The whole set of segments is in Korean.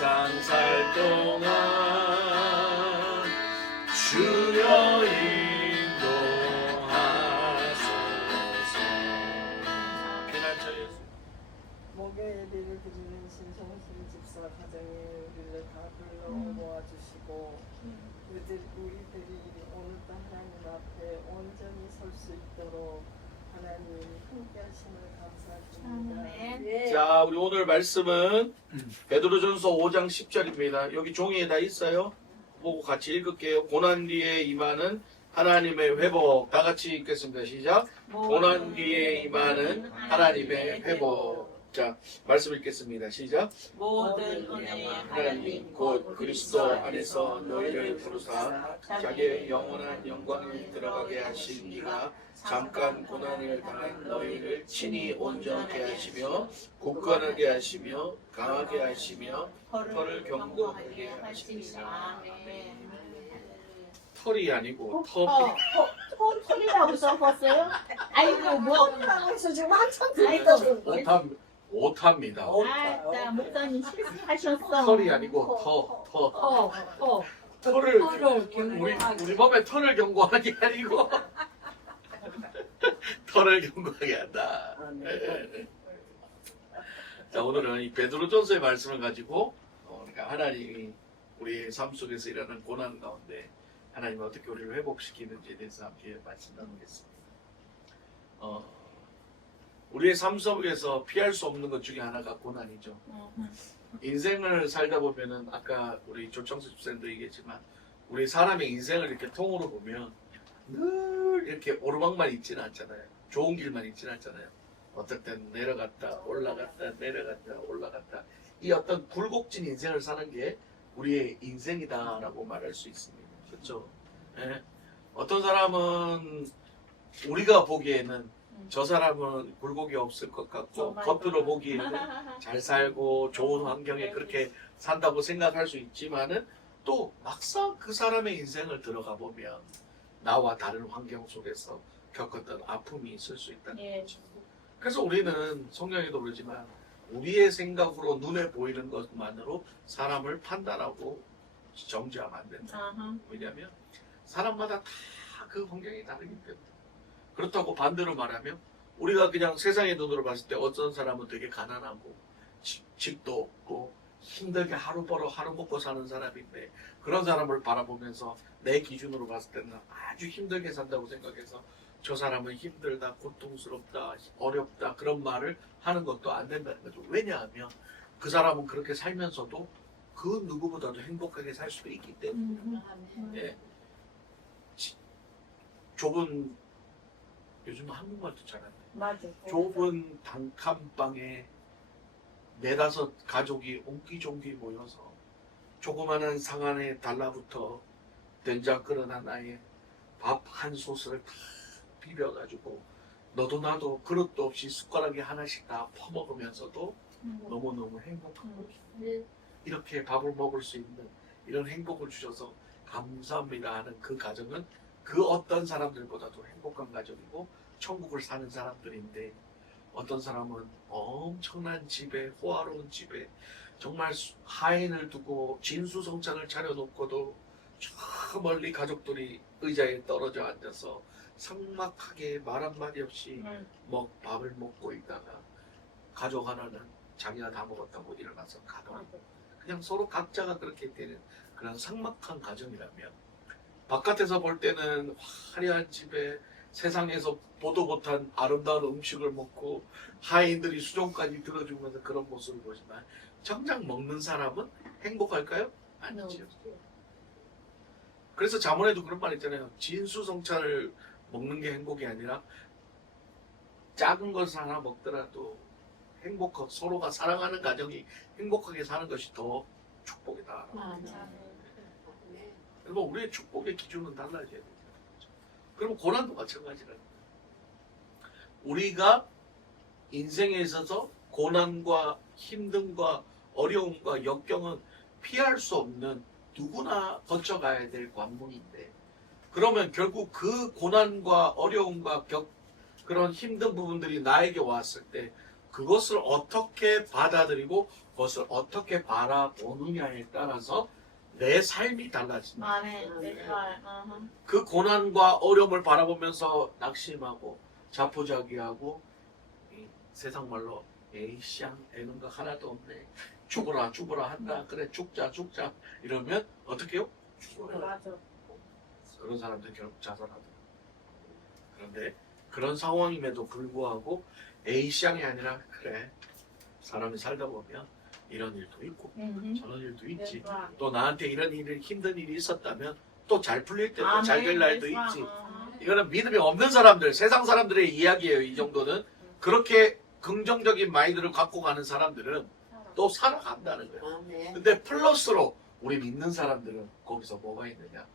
세상 살 동안 주여 인도하소서. 피난처 예수. 목요 예배를 드리는 신성신 집사 가정에 우리를 다 불러 모아주시고 우리들이 오늘도 하나님 앞에 온전히 설 수 있도록 하나님 함께 하심을 감사드립니다. 예. 자, 우리 오늘 말씀은 베드로전서 5장 10절입니다. 여기 종이에 다 있어요. 보고 같이 읽을게요. 고난 뒤에 임하는 하나님의 회복. 다 같이 읽겠습니다. 시작. 고난 뒤에 임하는 하나님의 회복. 자, 말씀 읽겠습니다. 시작. 모든 은혜의 하나님 곧 그리스도 안에서 너희를 부르사 자기의 영원한 영광에 들어가게 하신 이가 잠깐 고난을 당한 너희를 친히 온전하게 하시며 굳건하게 하시며 강하게 하시며 털을 견고하게 하십니다. 털이 아니고 턱이. 털이라고 써봤어요? 아이고 뭐 그래서 지금 한참 들리거든요. 오타입니다. 아따 목사님 실수하셨어. 털이 아니고 터. 털을 우리 몸에 털을 견고하게 아니고 털을 견고하게 한다. 자, 오늘은 이 베드로전서의 말씀을 가지고 그러니까 하나님이 우리의 삶 속에서 일어나는 고난 가운데 하나님이 어떻게 우리를 회복시키는지에 대해서 함께 말씀 나누겠습니다. 우리의 삶 속에서 피할 수 없는 것 중에 하나가 고난이죠. 인생을 살다 보면은 아까 우리 조창수 집사님도 얘기했지만 우리 사람의 인생을 이렇게 통으로 보면 늘 이렇게 오르막만 있지는 않잖아요. 좋은 길만 있지는 않잖아요. 어떨 땐 내려갔다 올라갔다 내려갔다 올라갔다 이 어떤 굴곡진 인생을 사는 게 우리의 인생이다라고 말할 수 있습니다. 그렇죠? 예. 어떤 사람은 우리가 보기에는 저 사람은 굴곡이 없을 것 같고 겉으로 보기에는 잘 살고 좋은 환경에 그렇게 산다고 생각할 수 있지만은 또 막상 그 사람의 인생을 들어가 보면 나와 다른 환경 속에서 겪었던 아픔이 있을 수 있다는 거죠. 그래서 우리는 성경에도 그러지만 우리의 생각으로 눈에 보이는 것만으로 사람을 판단하고 정죄하면 안 된다. 왜냐하면 사람마다 다 그 환경이 다르기 때문에. 그렇다고 반대로 말하면 우리가 그냥 세상의 눈으로 봤을 때 어떤 사람은 되게 가난하고 집도 없고 힘들게 하루 벌어 하루 먹고 사는 사람인데 그런 사람을 바라보면서 내 기준으로 봤을 때는 아주 힘들게 산다고 생각해서 저 사람은 힘들다, 고통스럽다, 어렵다 그런 말을 하는 것도 안 된다는 거죠. 왜냐하면 그 사람은 그렇게 살면서도 그 누구보다도 행복하게 살 수도 있기 때문에. 예. 좁은 요즘 한국말도 잘하네. 맞아. 좁은 단칸방에 네다섯 가족이 옹기종기 모여서 조그마한 상 안에 달라붙어 된장 끓은 하나에 밥 한 솥을 다 비벼가지고 너도 나도 그릇도 없이 숟가락에 하나씩 다 퍼먹으면서도 너무너무 행복하고 이렇게 밥을 먹을 수 있는 이런 행복을 주셔서 감사합니다 하는 그 가정은 그 어떤 사람들보다도 행복한 가정이고 천국을 사는 사람들인데 어떤 사람은 엄청난 집에 호화로운 집에 정말 하인을 두고 진수성찬을 차려놓고도 저 멀리 가족들이 의자에 떨어져 앉아서 삭막하게 말 한마디 없이 밥을 먹고 있다가 가족 하나는 자기가 다 먹었다고 일어나서 가버리고 그냥 서로 각자가 그렇게 되는 그런 삭막한 가정이라면 바깥에서 볼 때는 화려한 집에 세상에서 보도 못한 아름다운 음식을 먹고 하인들이 수종까지 들어주면서 그런 모습을 보지만 정작 먹는 사람은 행복할까요? 아니죠. 그래서 잠언에도 그런 말 있잖아요. 진수성찬을 먹는 게 행복이 아니라 작은 것을 하나 먹더라도 행복하고 서로가 사랑하는 가정이 행복하게 사는 것이 더 축복이다. 그러면 우리의 축복의 기준은 달라져야 돼요. 그럼 고난도 마찬가지라는 거예요. 우리가 인생에 있어서 고난과 힘듦과 어려움과 역경은 피할 수 없는 누구나 거쳐가야 될 관문인데 그러면 결국 그 고난과 어려움과 그런 힘든 부분들이 나에게 왔을 때 그것을 어떻게 받아들이고 그것을 어떻게 바라보느냐에 따라서 내 삶이 달라진다. 아멘. 네, 어허. 그 고난과 어려움을 바라보면서 낙심하고 자포자기하고 이 세상 말로 에이씨양 애는 거 하나도 없네. 죽어라 죽어라 한다. 그래 죽자 죽자 이러면 어떻게 해요? 죽어요. 맞아. 그런 사람들 결국 자살하더라. 그런데 그런 상황임에도 불구하고 에이씨양이 아니라 그래 사람이 살다 보면 이런 일도 있고 저런 일도 있지. 또 나한테 이런 일이 힘든 일이 있었다면 또 잘 풀릴 때도 잘 될 날도 있지. 이거는 믿음이 없는 사람들, 세상 사람들의 이야기예요. 이 정도는. 그렇게 긍정적인 마인드를 갖고 가는 사람들은 또 살아간다는 거예요. 아멘. 근데 플러스로 우리 믿는 사람들은 거기서 뭐가 있느냐?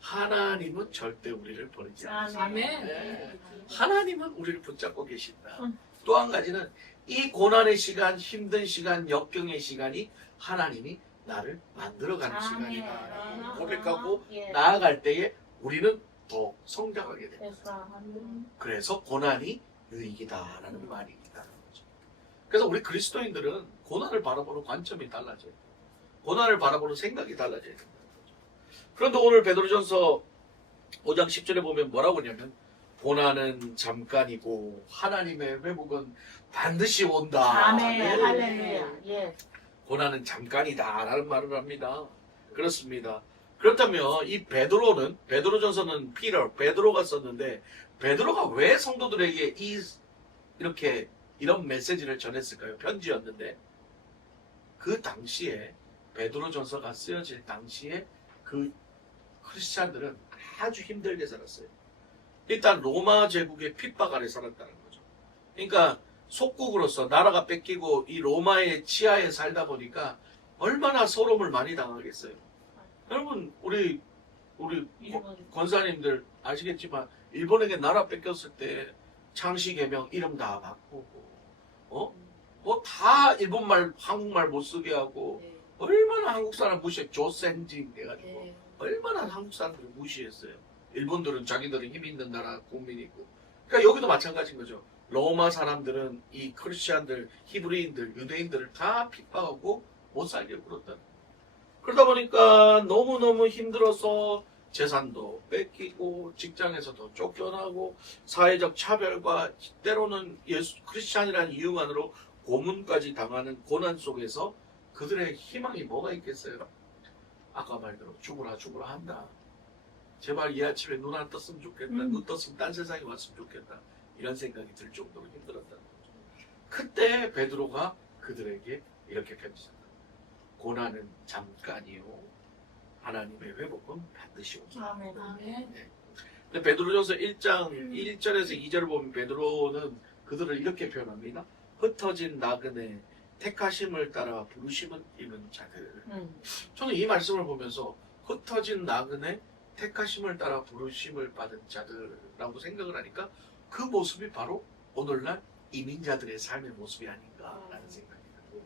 하나님은 절대 우리를 버리지 않으신다. 아멘. 네. 하나님은 우리를 붙잡고 계신다. 또 한 가지는 이 고난의 시간, 힘든 시간, 역경의 시간이 하나님이 나를 만들어가는 시간이다. 고백하고 예. 나아갈 때에 우리는 더 성장하게 됩니다. 됐어. 그래서 고난이 유익이다라는 말이 있다는 거죠. 그래서 우리 그리스도인들은 고난을 바라보는 관점이 달라져요. 고난을 바라보는 생각이 달라져야 된다는 거죠. 그런데 오늘 베드로전서 5장 10절에 보면 뭐라고 하냐면 고난은 잠깐이고 하나님의 회복은 반드시 온다. 아멘. 네. 할렐루야. 예. 고난은 잠깐이다 라는 말을 합니다. 그렇습니다. 그렇다면 이 베드로전서는 베드로가 썼는데 베드로가 왜 성도들에게 이렇게 이런 메시지를 전했을까요? 편지였는데 그 당시에 베드로전서가 쓰여질 당시에 그 크리스찬들은 아주 힘들게 살았어요. 일단 로마 제국의 핍박 아래 살았다는 거죠. 그러니까 속국으로서 나라가 뺏기고 이 로마의 치하에 살다 보니까 얼마나 서러움을 많이 당하겠어요. 여러분 우리 권사님들 아시겠지만 일본에게 나라 뺏겼을 때 창씨 개명 이름 다 바꾸고 뭐 다 일본말 한국말 못 쓰게 하고 네. 얼마나 한국 사람 무시해 조센징 해가지고 네. 얼마나 한국 사람들을 무시했어요. 일본들은 자기들은 힘 있는 나라 국민이고. 그러니까 여기도 마찬가지인 거죠. 로마 사람들은 이 크리스찬들, 히브리인들, 유대인들을 다 핍박하고 못 살게 굴었다. 그러다 보니까 너무너무 힘들어서 재산도 뺏기고 직장에서도 쫓겨나고 사회적 차별과 때로는 크리스찬이라는 이유만으로 고문까지 당하는 고난 속에서 그들의 희망이 뭐가 있겠어요? 아까 말대로 죽으라 한다. 제발 이 아침에 눈 안 떴으면 좋겠다. 눈 떴으면 딴 세상에 왔으면 좋겠다. 이런 생각이 들 정도로 힘들었다는 거죠. 그때 베드로가 그들에게 이렇게 편지했다. 고난은 잠깐이요. 하나님의 회복은 반드시 온다. 아멘. 근데 베드로전서 1장 1절에서 2절을 보면 베드로는 그들을 이렇게 표현합니다. 흩어진 나그네 택하심을 따라 부르심을 입은 자들. 저는 이 말씀을 보면서 흩어진 나그네 택하심을 따라 부르심을 받은 자들라고 생각을 하니까 그 모습이 바로 오늘날 이민자들의 삶의 모습이 아닌가라는 생각이 들고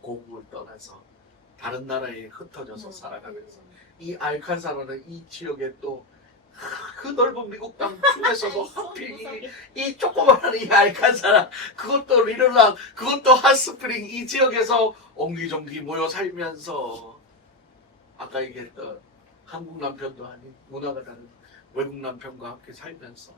고국을 떠나서 다른 나라에 흩어져서 살아가면서 이 알칸사라는 이 지역에 또 그 넓은 미국 땅 중에서도 하필 이 조그마한 이 알칸사라 그것도 리를랑 그것도 핫스프링 이 지역에서 옹기종기 모여 살면서 아까 얘기했던 한국 남편도 아닌 문화가 다른 외국 남편과 함께 살면서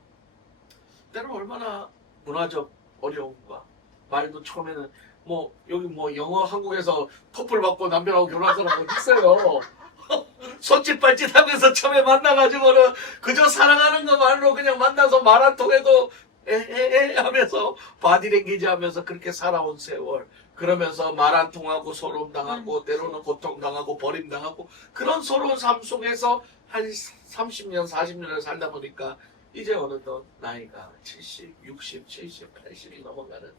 때로 얼마나 문화적 어려움과 말도 처음에는 뭐 여기 뭐 영어 한국에서 토플 받고 남편하고 결혼한 사람 어디 있어요? 손짓발짓 하면서 처음에 만나가지고는 그저 사랑하는 것만으로 그냥 만나서 말 한 통해도 에에에 하면서 바디랭귀지 하면서 그렇게 살아온 세월 그러면서 말 안 통하고 소름 당하고 때로는 고통 당하고 버림 당하고 그런 서러운 삶 속에서 한 30년 40년을 살다 보니까 이제 어느덧 나이가 70, 60, 70, 80이 넘어가는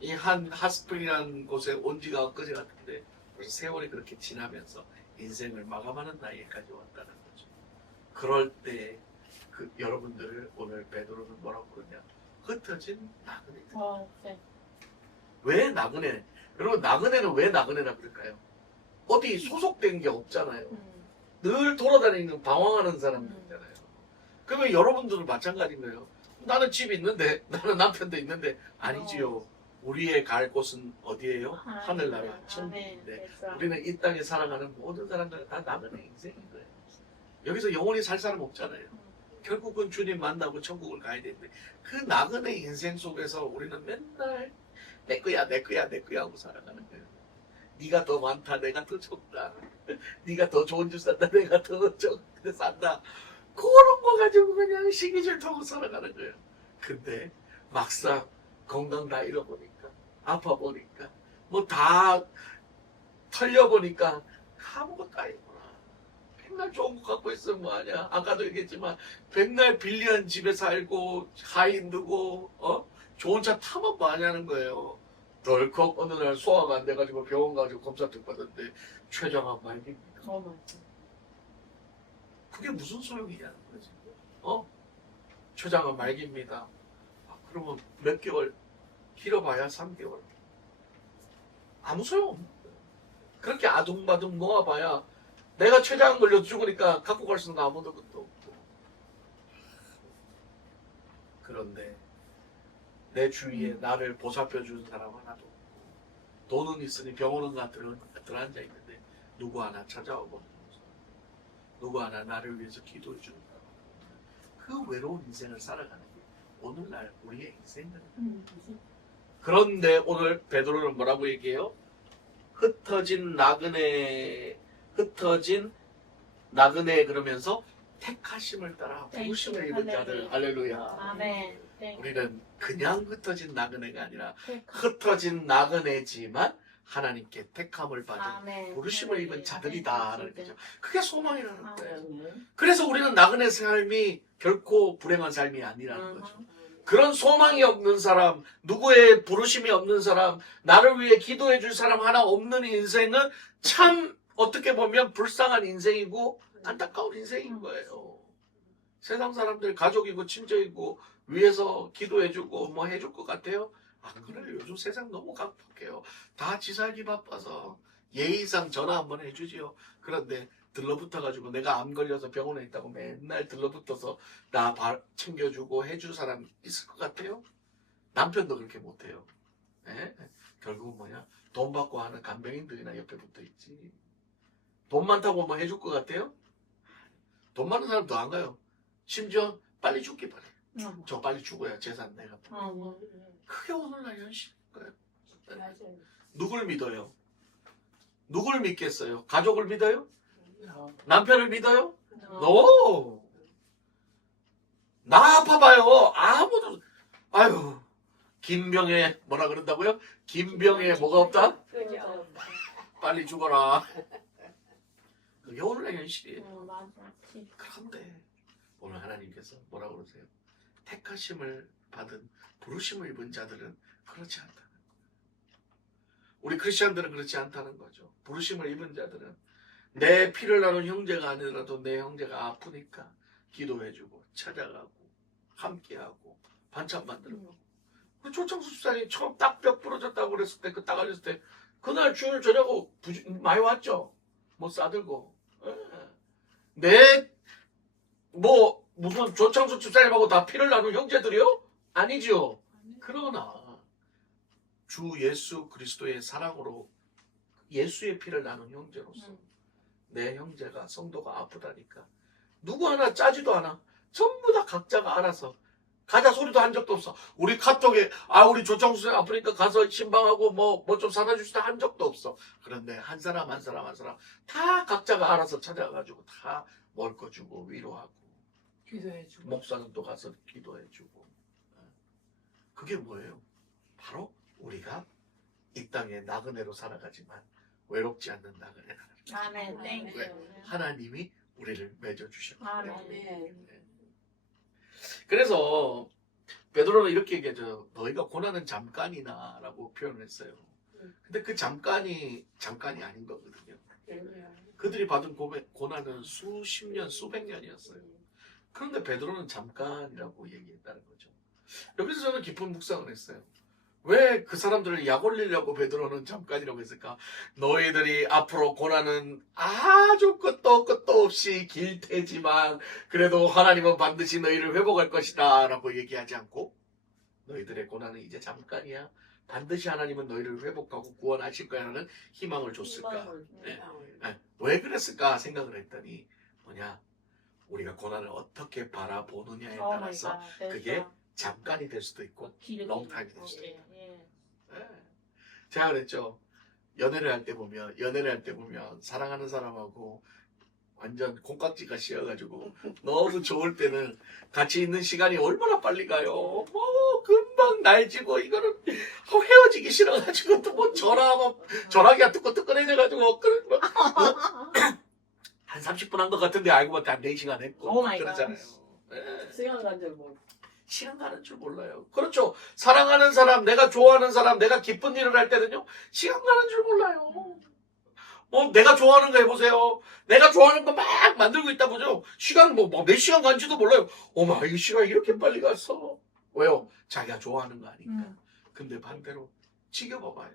이 한 핫스프링이라는 곳에 온 지가 엊그제 같은데 벌써 세월이 그렇게 지나면서 인생을 마감하는 나이에까지 왔다는 거죠. 그럴 때 그 여러분들을 오늘 베드로는 뭐라고 그러냐? 흩어진 나그네. 네. 왜 나그네? 여러분 나그네는 왜 나그네라 그럴까요? 어디 소속된 게 없잖아요. 늘 돌아다니는 방황하는 사람들이잖아요. 그러면 여러분들은 마찬가지인 거예요. 나는 집 있는데 나는 남편도 있는데 아니지요. 우리의 갈 곳은 어디예요? 하늘나라, 아멘. 천국인데 That's right. 우리는 이 땅에 살아가는 모든 사람들은 다 나그네 인생인 거예요. 여기서 영원히 살 사람 없잖아요. 결국은 주님 만나고 천국을 가야 되는데 그 나그네 인생 속에서 우리는 맨날 내 거야 내 거야 내 거야 하고 살아가는 거예요. 네가 더 많다 내가 더 적다. 네가 더 좋은 줄 산다 내가 더 적게 산다. 그런 거 가지고 그냥 시기질 타고 살아가는 거예요. 근데 막상 건강 다 잃어보니까 아파 보니까 뭐 다 털려보니까 아무것도 아니구나. 백날 좋은 거 갖고 있으면 뭐하냐. 아까도 얘기했지만 백날 빌리한 집에 살고 하인두고 좋은 차 타면 뭐하냐는 거예요. 덜컥 어느 날 소화가 안 돼가지고 병원 가지고 검사 듣받았는데 췌장암 말기입니다. 맞아. 그게 무슨 소용이냐는 거지. 췌장암 말기입니다. 그러면 몇 개월 길어봐야 3개월. 아무 소용 없는 거예요. 그렇게 아둥바둥 모아봐야 내가 췌장암 걸려 죽으니까 갖고 갈 수 있는 거 아무것도 없고. 그런데 내 주위에 나를 보살펴 주는 사람 하나도 없고 돈은 있으니 병원은 들어앉아 있는데 누구 하나 찾아오고 없어. 누구 하나 나를 위해서 기도해 주는 사람. 그 외로운 인생을 살아가는 게 오늘날 우리의 인생은. 그런데 오늘 베드로는 뭐라고 얘기해요? 흩어진 나그네 그러면서 택하심을 따라 부르심을 입은 자들. 할렐루야. 아멘. 우리는 그냥 흩어진 나그네가 아니라 네. 흩어진 나그네지만 하나님께 택함을 받은 아멘. 부르심을 입은 자들이다라는 거죠. 그게 소망이라는 아멘. 거예요. 그래서 우리는 나그네 삶이 결코 불행한 삶이 아니라는 거죠. 그런 소망이 없는 사람, 누구의 부르심이 없는 사람, 나를 위해 기도해 줄 사람 하나 없는 인생은 참 어떻게 보면 불쌍한 인생이고 안타까운 인생인 거예요. 세상 사람들 가족이고 친척이고 위해서 기도해주고 뭐 해줄 것 같아요? 안 그래요. 요즘 세상 너무 깜빡해요. 다 지살기 바빠서 예의상 전화 한번 해주지요. 그런데 들러붙어가지고 내가 암 걸려서 병원에 있다고 맨날 들러붙어서 나 챙겨주고 해줄 사람 있을 것 같아요? 남편도 그렇게 못해요. 예? 결국은 뭐냐? 돈 받고 하는 간병인들이나 옆에 붙어있지. 돈 많다고 뭐 해줄 것 같아요? 돈 많은 사람도 안 가요. 심지어 빨리 죽기 바래. 저 빨리 죽어야 재산 내가. 그게 오늘날 현실인 거예요. 맞아요. 누굴 믿어요? 누굴 믿겠어요? 가족을 믿어요? 남편을 믿어요? No. 나 아파봐요. 아무도. 아유. 김병에 뭐라 그런다고요? 김병에 뭐가 없다? 빨리 죽어라. 그게 오늘날 현실이에요. 맞아. 그런데 오늘 하나님께서 뭐라고 그러세요? 택하심을 받은 부르심을 입은 자들은 그렇지 않다는 거예요. 우리 크리스천들은 그렇지 않다는 거죠. 부르심을 입은 자들은 내 피를 나눈 형제가 아니더라도 내 형제가 아프니까 기도해주고 찾아가고 함께하고 반찬 만들고. 그 조창수 집사님이 처음 딱 뼈 부러졌다고 그랬을 때, 그 딱 알렸을 때 그날 주일 저녁하고 많이 왔죠. 뭐 싸들고. 무슨 조창수 집사님하고 다 피를 나눈 형제들이요? 아니죠. 그러나 주 예수 그리스도의 사랑으로 예수의 피를 나눈 형제로서 내 형제가 성도가 아프다니까 누구 하나 짜지도 않아. 전부 다 각자가 알아서 가자 소리도 한 적도 없어. 우리 카톡에 우리 조창수 쌤 아프니까 가서 신방하고 뭐 좀 사다 주시다 한 적도 없어. 그런데 한 사람 다 각자가 알아서 찾아가지고 다 먹을 거 주고 위로하고 기도해주고. 목사님도 가서 기도해주고. 그게 뭐예요? 바로 우리가 이 땅에 나그네로 살아가지만 외롭지 않는 나그네. 아멘. 왜? 하나님이 우리를 맺어주셨기 때문에. 아멘. 그래서 베드로는 이렇게 얘기하죠. 너희가 고난은 잠깐이나 라고 표현을 했어요. 근데 그 잠깐이 아닌 거거든요. 그들이 받은 고난은 수십 년, 수백 년이었어요. 그런데 베드로는 잠깐이라고 얘기했다는 거죠. 여기서 저는 깊은 묵상을 했어요. 왜 그 사람들을 약 올리려고 베드로는 잠깐이라고 했을까? 너희들이 앞으로 고난은 아주 끝도 없이 길 테지만 그래도 하나님은 반드시 너희를 회복할 것이다 라고 얘기하지 않고 너희들의 고난은 이제 잠깐이야. 반드시 하나님은 너희를 회복하고 구원하실 거야라는 희망을 줬을까? 희망을. 네. 왜 그랬을까 생각을 했더니 뭐냐? 우리가 고난을 어떻게 바라보느냐에 Oh my 따라서 God. 그게 잠깐이 될 수도 있고 long time 될 수도 있고. 예. 네. 제가 그랬죠. 연애를 할 때 보면 사랑하는 사람하고 완전 콩깍지가 씌어가지고 너무 좋을 때는 같이 있는 시간이 얼마나 빨리 가요. 뭐 금방 날지고 이거는 헤어지기 싫어가지고 또 뭐 전화기가 뜨끈뜨끈해져가지고 한 30분 한 것 같은데 알고 봤더니 한 4시간 했고 Oh my 그러잖아요. God. 네. 시간 간줄 모르. 시간 가는 줄 몰라요. 그렇죠. 사랑하는 사람, 내가 좋아하는 사람, 내가 기쁜 일을 할 때는요, 시간 가는 줄 몰라요. 뭐, 내가 좋아하는 거 해보세요. 내가 좋아하는 거 막 만들고 있다 보죠. 시간 몇 시간 간지도 몰라요. 어머, 이 시간 이렇게 빨리 갔어. 왜요? 자기가 좋아하는 거 아니까. 근데 반대로, 지겨봐봐요.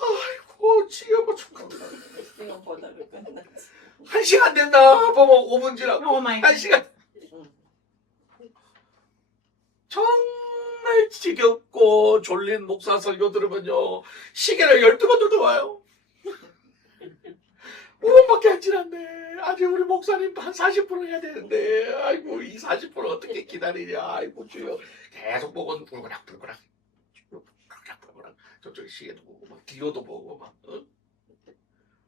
아이고, 지겨봐 죽겠다. 시간보다를 끝났지. 1시간 된다. 보면 5분 지나고. Oh my God. 1시간. 정말 지겹고 졸린 목사 설교 들으면요 시계를 12번 들어와요. 5분밖에 안 지났네. 아직 우리 목사님 한 40% 해야 되는데 아이고 이 40% 어떻게 기다리냐. 아이고 주여. 계속 보고 불그락 저쪽 시계도 보고 막 뒤로도 보고 막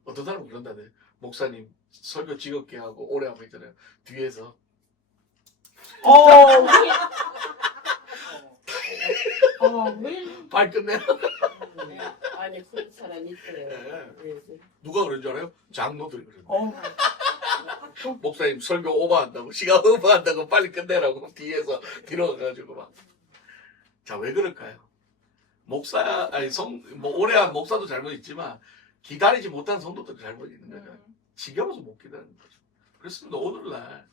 어떤 사람은 그런다네. 목사님 설교 지겹게 하고 오래 하고 있잖아요. 뒤에서 Oh, really? 발 끝내. 아니 그런 사람이 있어요. 누가 그런 줄 알아요? 장로들이 그런 거. Oh my God. 목사님 설교 오버한다고 시간 오버한다고 빨리 끝내라고 뒤에서 뒤로 가가지고 막. 자, 왜 그럴까요? 목사 아니 뭐 오래한 목사도 잘못 있지만 기다리지 못한 성도들도 잘못 있는 거죠. 지겨워서 못 기다리는 거죠. 그렇습니다. 오늘날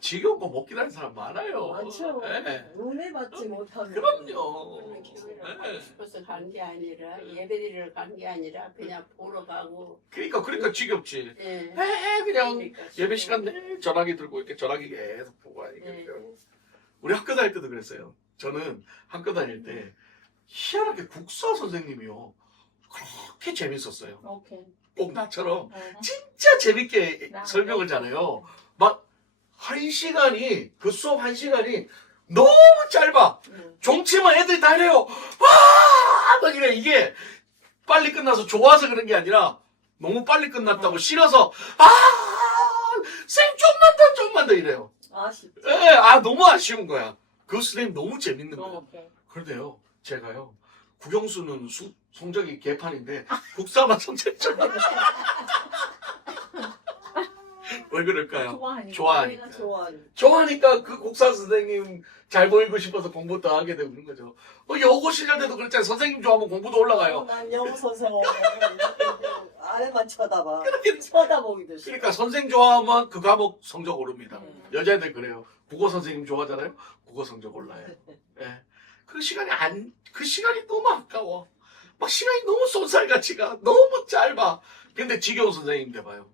지겨운 거 못 기다리는 사람 많아요. 많죠. 예. 은혜 받지 못하면. 그럼요. 교회를 가고 예. 싶어서 간 게 아니라 예배드리러 간 게 아니라 그냥 보러 가고 그러니까 지겹지. 예. 그냥 그러니까 예배 시간 내 전화기 들고 이렇게 전화기 계속 보고 하니까. 예. 우리 학교 다닐 때도 그랬어요. 저는 학교 다닐 때 희한하게 국사 선생님이요. 그렇게 재밌었어요. Okay. 꼭 나처럼 Uh-huh. 진짜 재밌게 나- 설명을 잘해요. 막 한 시간이 그 수업 한 시간이 너무 짧아. 종치면 애들이 다 이래요. 와! 막 이래. 이게 빨리 끝나서 좋아서 그런 게 아니라 너무 빨리 끝났다고 싫어서 쌤 좀만 더 이래요. 아쉽죠. 예, 너무 아쉬운 거야. 그 선생님 너무 재밌는 거야. Okay. 그런데요, 제가요, 국영수는 성적이 개판인데, 국사만 성적이 좀. 왜 그럴까요? 좋아하니까. 좋아하니까. 내가 좋아하는. 좋아하니까 그 국사 선생님 잘 보이고 싶어서 공부 더 하게 되고 그런 거죠. 여고 시절 때도 그랬잖아요. 선생님 좋아하면 공부도 올라가요. 난 영어 선생 아래만 쳐다봐. 쳐다보기도 싫어. 그러니까 선생 좋아하면 그 과목 성적 오릅니다. 음. 여자애들 그래요. 국어 선생님 좋아하잖아요. 국어 성적 올라요. 예. 그 시간이 너무 아까워. 막 시간이 너무 쏜살같이 가. 너무 짧아. 근데 지겨운 선생님 돼봐요.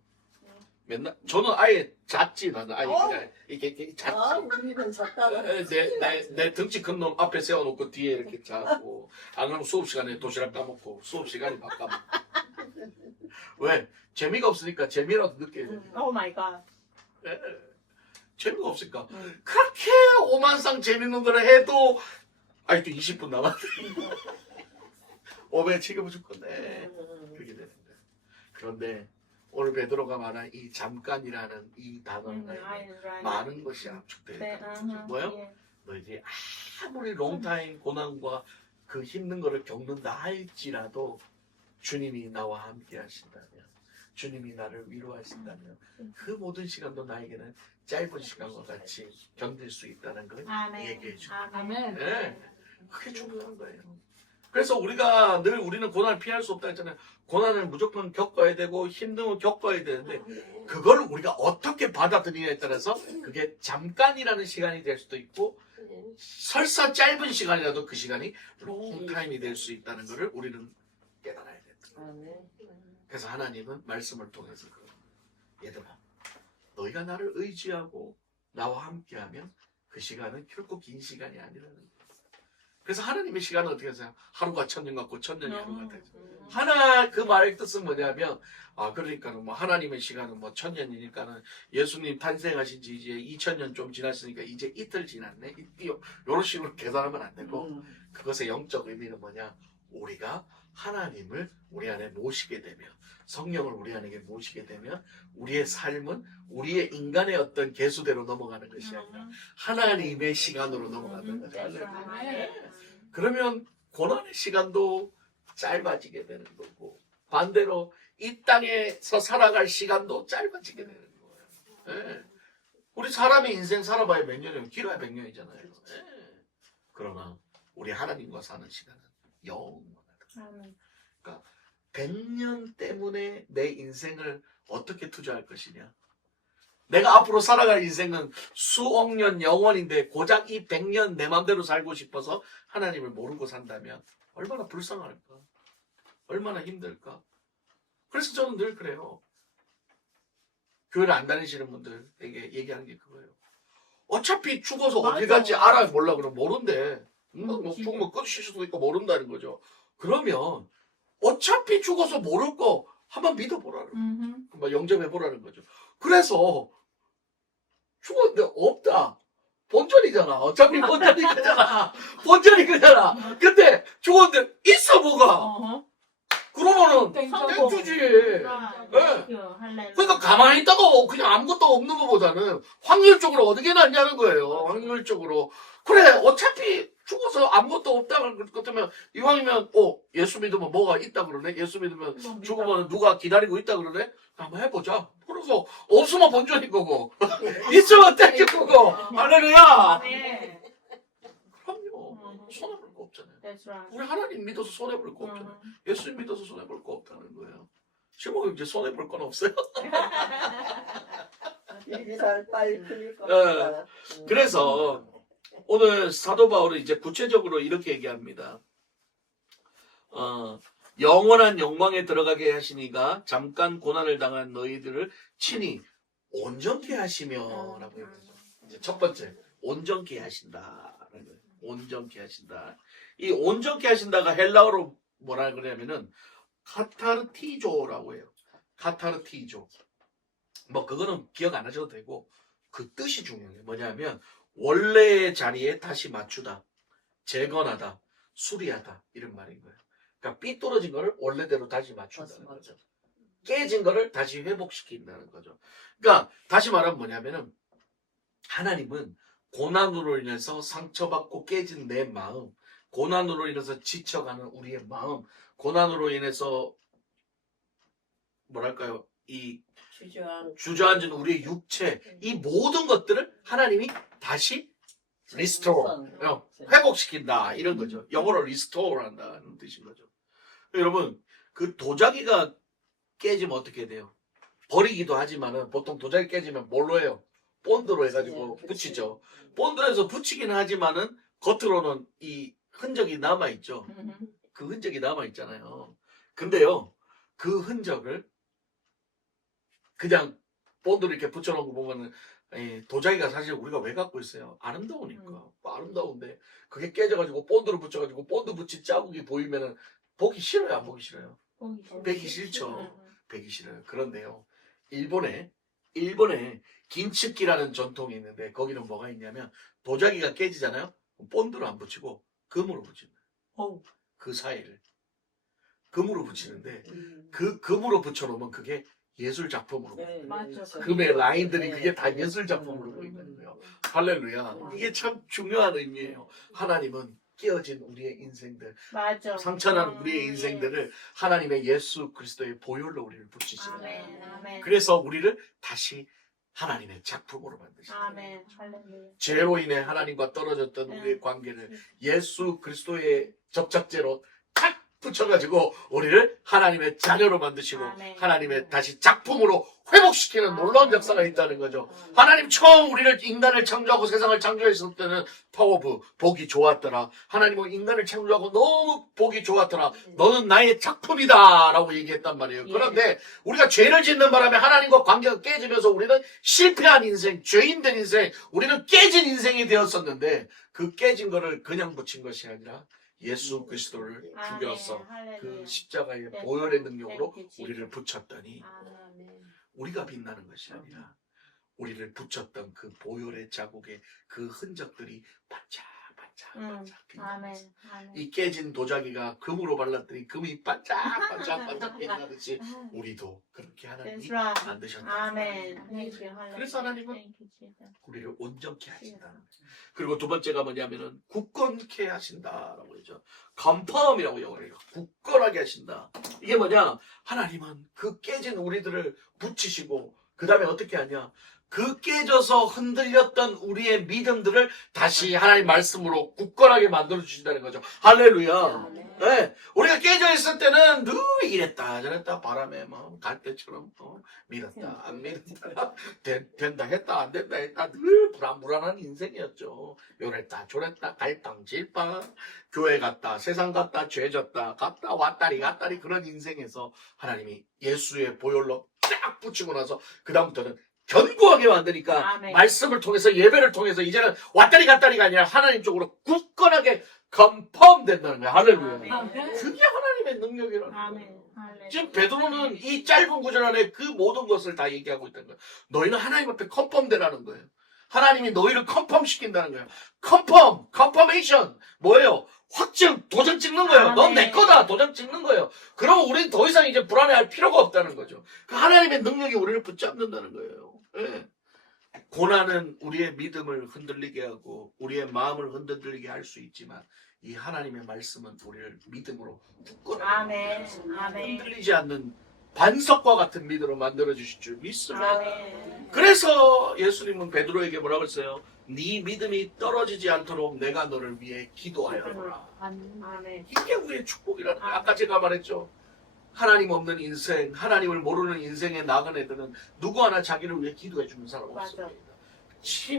맨날 저는 아예 잤지. 나는 아예 그냥 이렇게 잤지. 우리는 작다가. 내 등치 큰 놈 앞에 세워놓고 뒤에 이렇게 자고 안 그러면 수업 시간에 도시락 까먹고 수업 시간에 밥 까먹고. 왜? 재미가 없으니까 재미라도 느껴야 돼. Oh my God. 예. 재미가 없으니까 음. 그렇게 오만상 재밌는 걸 해도 아직도 20분 남았네. 5배 지금 죽겠네. 그렇게 되는데. 그런데 오늘 베드로가 말한 이 잠깐이라는 이 단어가 right. 많은 것이 압축되어 네, 있다는 거죠. 뭐요? 예. 너희들이 아무리 롱타임 고난과 그 힘든 거를 겪는다 할지라도 주님이 나와 함께 하신다면, 주님이 나를 위로하신다면 그 모든 시간도 나에게는 짧은 시간과 같이 견딜 수 있다는 걸 아멘. 얘기해 주고. 아멘. 네. 그게 중요한 거예요. 그래서 우리는 고난을 피할 수 없다 했잖아요. 고난을 무조건 겪어야 되고 힘듦을 겪어야 되는데 그걸 우리가 어떻게 받아들이냐에 따라서 그게 잠깐이라는 시간이 될 수도 있고 설사 짧은 시간이라도 그 시간이 롱타임이 될 수 있다는 것을 우리는 깨달아야 된다. 그래서 하나님은 말씀을 통해서 얘들아 너희가 나를 의지하고 나와 함께하면 그 시간은 결코 긴 시간이 아니라는 거예요. 그래서 하나님의 시간은 어떻게 하세요? 하루가 천년 같고 천년이 하루 같아요. 음. 하나 그 말의 뜻은 뭐냐면 그러니까는 뭐 하나님의 시간은 뭐 천년이니까는 예수님 탄생하신 지 이제 2000년 좀 지났으니까 이제 이틀 지났네. 이런 식으로 계산하면 안 되고 그것의 영적 의미는 뭐냐? 우리가 하나님을 우리 안에 모시게 되면 성령을 우리 안에 모시게 되면 우리의 삶은 우리의 인간의 어떤 계수대로 넘어가는 것이 아니라 하나님의 시간으로 넘어가는 거죠. 그러면 고난의 시간도 짧아지게 되는 거고 반대로 이 땅에서 살아갈 시간도 짧아지게 되는 거예요. 예. 우리 사람의 인생 살아봐야 몇 년이면 길어야 100년이잖아요. 예. 그러나 우리 하나님과 사는 시간은 영원하다. 그러니까 100년 때문에 내 인생을 어떻게 투자할 것이냐. 내가 앞으로 살아갈 인생은 수억 년 영원인데 고작 이 100년 내 맘대로 살고 싶어서 하나님을 모르고 산다면 얼마나 불쌍할까? 얼마나 힘들까? 그래서 저는 늘 그래요. 교회를 안 다니시는 분들에게 얘기하는 게 그거예요. 어차피 죽어서 어디 갈지 알아야 몰라 그러면 모른대. 뭐 죽으면 끝일 수도 있고 모른다는 거죠. 그러면 어차피 죽어서 모를 거 한번 믿어보라는 거예요. 영접해보라는 거죠. 그래서 죽었는데 없다. 본전이잖아. 어차피 본전이 그잖아. 본전이 그잖아. 근데 죽었는데 있어 뭐가. 그러면은 땡주지. 그러니까 가만히 있다가 그냥 아무것도 없는 것보다는 확률적으로 어떻게 낫냐는 거예요. 확률적으로. 그래 어차피 죽어서 아무것도 없다 그러면 이왕이면 예수 믿으면 뭐가 있다 그러네. 예수 믿으면 죽으면 누가 기다리고 있다 그러네. 한번 해보자. 그래서 없으면 본전인 거고 있으면 땡길 거고. 할렐루야. 그럼요. 손해볼 거 없잖아요. 우리 하나님 믿어서 손해볼 거 없잖아요. 예수 믿어서 손해볼 거 없다는 거예요. 지금 이제 손해볼 건 없어요. 일잘 빨리 풀릴 것 예. 같다. 그래서 오늘 사도 바울은 이제 구체적으로 이렇게 얘기합니다. 영원한 영광에 들어가게 하시니가 잠깐 고난을 당한 너희들을 친히 온전케 하시며 라고 얘기하죠. 이제 첫 번째 온전케 하신다라는 거예요. 온전케 하신다. 이 온전케 하신다가 헬라어로 뭐라 그러냐면은 카타르티조라고 해요. 카타르티조. 뭐 그거는 기억 안 하셔도 되고 그 뜻이 중요해요. 뭐냐면 원래의 자리에 다시 맞추다, 재건하다, 수리하다 이런 말인 거예요. 그러니까 삐뚤어진 거를 원래대로 다시 맞춘다는 거죠. 깨진 거를 다시 회복시킨다는 거죠. 그러니까 다시 말하면 뭐냐면은 하나님은 고난으로 인해서 상처받고 깨진 내 마음, 고난으로 인해서 지쳐가는 우리의 마음, 고난으로 인해서 뭐랄까요? 이 주저앉은 우리의 육체, 이 모든 것들을 하나님이 다시 restore, 회복시킨다 이런 거죠. 영어로 restore 한다는 뜻인 거죠. 여러분 그 도자기가 깨지면 어떻게 돼요? 버리기도 하지만은 보통 도자기 깨지면 뭘로 해요? 본드로 해가지고 붙이죠. 본드에서 붙이긴 하지만은 겉으로는 이 흔적이 남아있죠. 그 흔적이 남아있잖아요. 근데요 그 흔적을 그냥 본드를 이렇게 붙여놓은 거 보면은 도자기가 사실 우리가 왜 갖고 있어요? 아름다우니까. 아름다운데 그게 깨져가지고 본드를 붙여가지고 본드 붙인 자국이 보이면은 보기 싫어요? 안 보기 싫어요? 보기 싫죠. 보기 싫어요. 그런데요 일본에 긴츠키라는 전통이 있는데 거기는 뭐가 있냐면 도자기가 깨지잖아요. 본드를 안 붙이고 금으로 붙인다. 그 사이를 금으로 붙이는데 그 금으로 붙여놓으면 그게 예술 작품으로 금의 라인들이 그게 다 예술 작품으로 보인다는 거예요. 할렐루야. 이게 참 중요한 의미예요. 하나님은 깨어진 우리의 인생들, 상처난 우리의 인생들을 하나님의 예수 그리스도의 보혈로 우리를 붙이시는 거예요. 그래서 우리를 다시 하나님의 작품으로 만드시는 거예요. 죄로 인해 하나님과 떨어졌던 우리의 관계를 예수 그리스도의 접착제로 탁 붙여가지고 우리를 하나님의 자녀로 만드시고 아멘. 하나님의 다시 작품으로 회복시키는 놀라운 역사가 있다는 거죠. 하나님 처음 인간을 창조하고 세상을 창조했을 때는 파워브 보기 좋았더라. 하나님은 인간을 창조하고 너무 보기 좋았더라. 너는 나의 작품이다 라고 얘기했단 말이에요. 그런데 우리가 죄를 짓는 바람에 하나님과 관계가 깨지면서 우리는 실패한 인생, 죄인된 인생, 우리는 깨진 인생이 되었었는데 그 깨진 거를 그냥 붙인 것이 아니라 예수 그리스도를 죽여서 그 십자가의 보혈의 능력으로 우리를 붙였더니 우리가 빛나는 것이 아니라 우리를 붙였던 그 보혈의 자국의 그 흔적들이 반짝반짝 빛나면서 이 깨진 도자기가 금으로 발랐더니 금이 반짝반짝 빛나듯이 우리도 그렇게 하나님이 만드셨다. 아멘. 그래서 하나님은 우리를 온전케 하신다. 그리고 두 번째가 뭐냐면은 굳건케 하신다라고 그러죠. confirm이라고 영어로 해요. 굳건하게 하신다. 이게 뭐냐? 하나님은 그 깨진 우리들을 붙이시고 그 다음에 어떻게 하냐? 그 깨져서 흔들렸던 우리의 믿음들을 다시 하나님 말씀으로 굳건하게 만들어 주신다는 거죠. 할렐루야. 네. 우리가 깨져 있을 때는 늘 이랬다 저랬다 바람에 뭐 갈대처럼 밀었다 안 밀었다 된다 했다 안 된다 했다 늘 불안불안한 인생이었죠. 요랬다 저랬다 갈팡질팡 교회 갔다 세상 갔다 죄졌다 갔다 왔다리 갔다리 그런 인생에서 하나님이 예수의 보혈로 딱 붙이고 나서 그 다음부터는 견고하게 만드니까 아멘. 말씀을 통해서 예배를 통해서 이제는 왔다리 갔다리가 아니라 하나님 쪽으로 굳건하게 confirm 된다는 거야. 할렐루야. 아멘. 그게 하나님의 능력이라는 거야. 아멘. 지금 베드로는 이 짧은 구절 안에 그 모든 것을 다 얘기하고 있다는 거야. 너희는 하나님 앞에 컨펌 되라는 거예요. 하나님이 너희를 컨펌 시킨다는 거야. 컨펌, 컨퍼메이션 뭐예요? 확증, 도장 찍는 거예요. 넌 내 거다. 도장 찍는 거예요. 그러면 우리는 더 이상 이제 불안해할 필요가 없다는 거죠. 그 하나님의 능력이 우리를 붙잡는다는 거예요. 예. 고난은 우리의 믿음을 흔들리게 하고 우리의 마음을 흔들리게 할 수 있지만 이 하나님의 말씀은 우리를 믿음으로 굳건하게 흔들리지 않는 반석과 같은 믿음으로 만들어 주실 줄 믿습니다. 아멘. 그래서 예수님은 베드로에게 뭐라고 했어요? 네 믿음이 떨어지지 않도록 내가 너를 위해 기도하여라. 아멘. 이게 우리의 축복이라는 거예요. 아까 제가 말했죠. 하나님 없는 인생, 하나님을 모르는 인생에 나간 애들은 누구 하나 자기를 위해 기도해 주는 사람 없습니다.